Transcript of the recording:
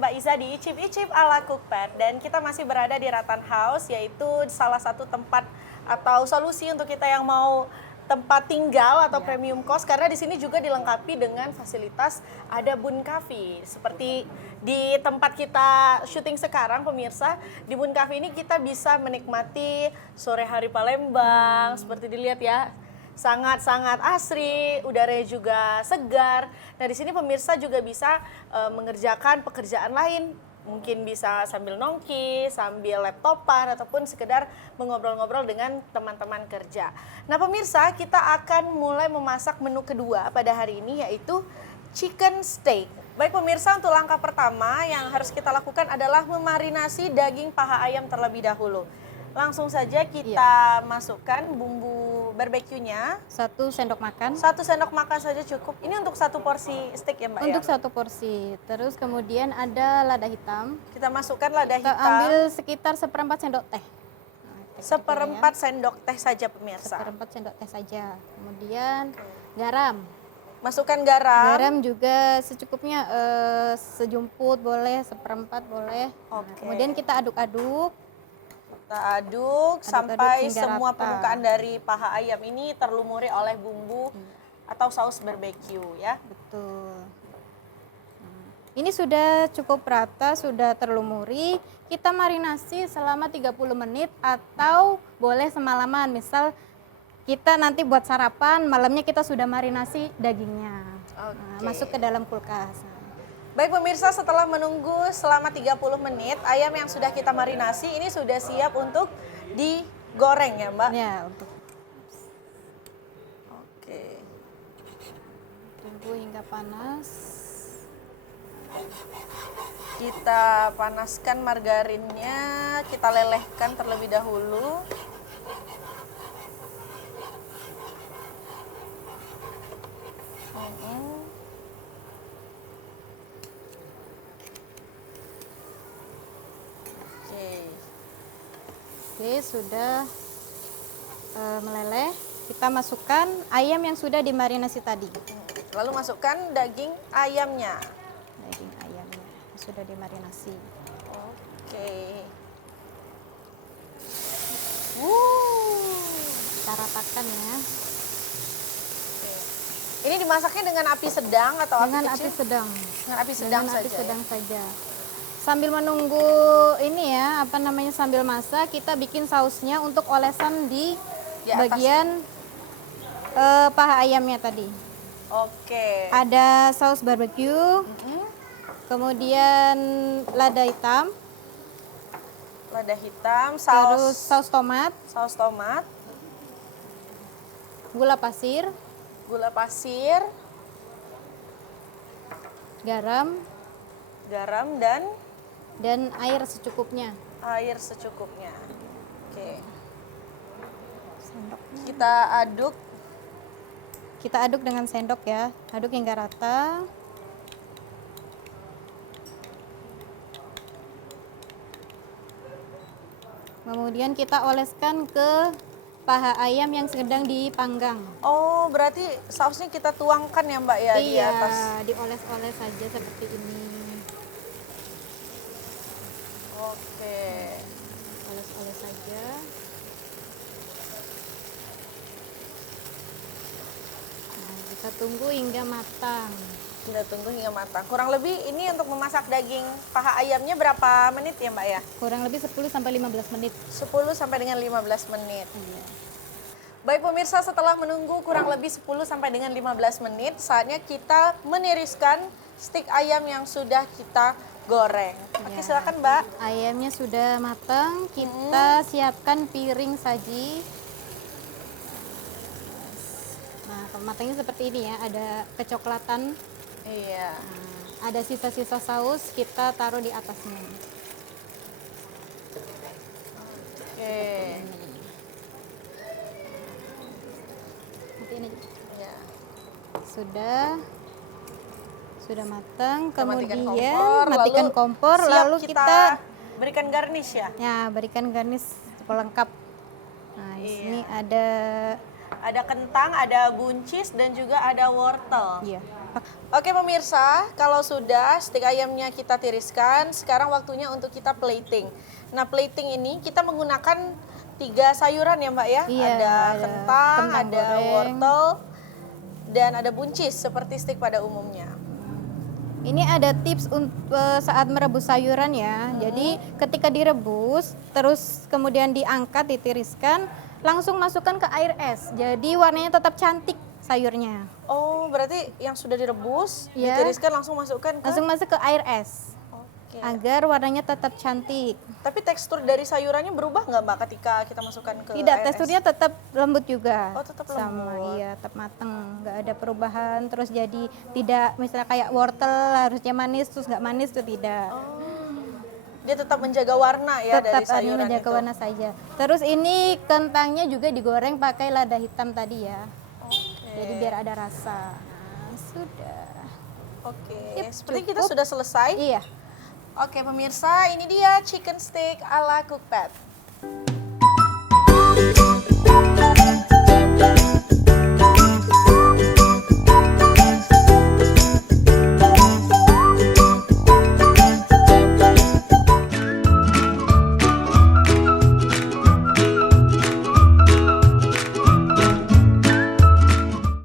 Mbak Iza di Icip-Icip ala Cookpad. Dan kita masih berada di Rattan House, yaitu salah satu tempat atau solusi untuk kita yang mau tempat tinggal atau premium cost, karena di sini juga dilengkapi dengan fasilitas ada Bun Cafe. Seperti di tempat kita syuting sekarang pemirsa, di Bun Cafe ini kita bisa menikmati sore hari Palembang, seperti dilihat ya. Sangat-sangat asri, udaranya juga segar. Nah, di sini pemirsa juga bisa mengerjakan pekerjaan lain. Mungkin bisa sambil nongki, sambil laptopan, ataupun sekedar mengobrol-ngobrol dengan teman-teman kerja. Nah, pemirsa, kita akan mulai memasak menu kedua pada hari ini, yaitu chicken steak. Baik pemirsa, untuk langkah pertama yang harus kita lakukan adalah memarinasi daging paha ayam terlebih dahulu. Langsung saja kita masukkan bumbu barbeque-nya. 1 sendok makan. 1 sendok makan saja cukup. Ini untuk 1 porsi steak ya Mbak Untuk ya? 1 porsi. Terus kemudian ada lada hitam. Kita masukkan lada Kita hitam. ambil sekitar 1/4 sendok teh. Seperempat sendok teh saja pemirsa. 1/4 sendok teh saja. Kemudian garam. Masukkan garam. Garam juga secukupnya, sejumput boleh, 1/4 boleh. Nah, Oke. kemudian kita aduk-aduk. Kita aduk sampai hingga semua rata. permukaan dari paha ayam ini terlumuri oleh bumbu atau saus barbeque ya. Betul. Ini sudah cukup rata, sudah terlumuri. Kita marinasi selama 30 menit atau boleh semalaman. Misal kita nanti buat sarapan, malamnya kita sudah marinasi dagingnya. Nah, masuk ke dalam kulkas. Baik pemirsa, setelah menunggu selama 30 menit, ayam yang sudah kita marinasi ini sudah siap untuk digoreng ya Mbak? Ya, untuk Oke. tunggu hingga panas. Kita panaskan margarinnya, kita lelehkan terlebih dahulu. Oke, sudah meleleh. Kita masukkan ayam yang sudah dimarinasi tadi. Lalu masukkan daging ayamnya. Daging ayamnya yang sudah dimarinasi. Oke. Kita ratakan ya. Ini dimasaknya dengan api sedang atau api Dengan kecil? api sedang. Dengan api sedang Dengan saja. api sedang saja. Sambil menunggu ini ya, sambil masak, kita bikin sausnya untuk olesan di Di atas. bagian paha ayamnya tadi. Oke. Ada saus barbeque, kemudian lada hitam, Lada hitam, terus saus saus tomat, gula gula pasir, garam, dan air secukupnya. air secukupnya. Oke. Sendoknya. Kita aduk Dengan sendok ya, aduk hingga rata. Kemudian kita oleskan ke paha ayam yang sedang dipanggang. Oh, berarti sausnya kita tuangkan ya Mbak ya di Iya, atas. dioles-oles saja seperti ini. Oke. Oles-oles saja. Nah, kita tunggu hingga matang. Kita tunggu hingga matang. Kurang lebih ini untuk memasak daging paha ayamnya berapa menit ya Mbak ya? Kurang lebih 10 sampai 15 menit. 10 sampai dengan 15 menit. Iya. Baik pemirsa, setelah menunggu kurang lebih 10 sampai dengan 15 menit, saatnya kita meniriskan stik ayam yang sudah kita goreng. Oke, Ya. silakan Mbak. Ayamnya sudah matang, kita siapkan piring saji. Nah, kalau matangnya seperti ini ya, ada kecoklatan, Iya. ada sisa-sisa saus, kita taruh di atasnya. Oke. Seperti ini. Ya. Sudah matang, Kita kemudian lalu matikan kompor, siap lalu kita berikan garnish ya. berikan garnish pelengkap. Nah, di sini ada Ada kentang, ada buncis dan juga ada wortel. iya. Oke pemirsa, kalau sudah stik ayamnya kita tiriskan, sekarang waktunya untuk kita plating. Nah plating ini kita menggunakan 3 sayuran ya Mbak ya? Iya, ada kentang, ada goreng. wortel, dan ada buncis seperti stik pada umumnya. Ini ada tips saat merebus sayuran ya. Jadi ketika direbus, terus kemudian diangkat, ditiriskan, langsung masukkan ke air es. Jadi warnanya tetap cantik sayurnya. Oh berarti yang sudah direbus, Iya. ditiriskan langsung masukkan ke... Langsung masuk ke air es Oke. agar warnanya tetap cantik. Tapi tekstur dari sayurannya berubah nggak Mbak ketika kita masukkan ke Tidak, air es? teksturnya tetap lembut juga. Oh, tetap Sama, lembut. iya, tetap mateng. Nggak ada perubahan, terus jadi tidak, misalnya kayak wortel harusnya manis, terus nggak manis tuh tidak. Dia tetap menjaga warna ya Tetap dari hanya sayuran menjaga itu. warna saja. Terus ini kentangnya juga digoreng pakai lada hitam tadi ya. Oke. Jadi biar ada rasa. Nah, sudah. Oke. Yep, Seperti kita cukup. sudah selesai. Iya. Oke pemirsa, ini dia chicken steak ala Cookpad.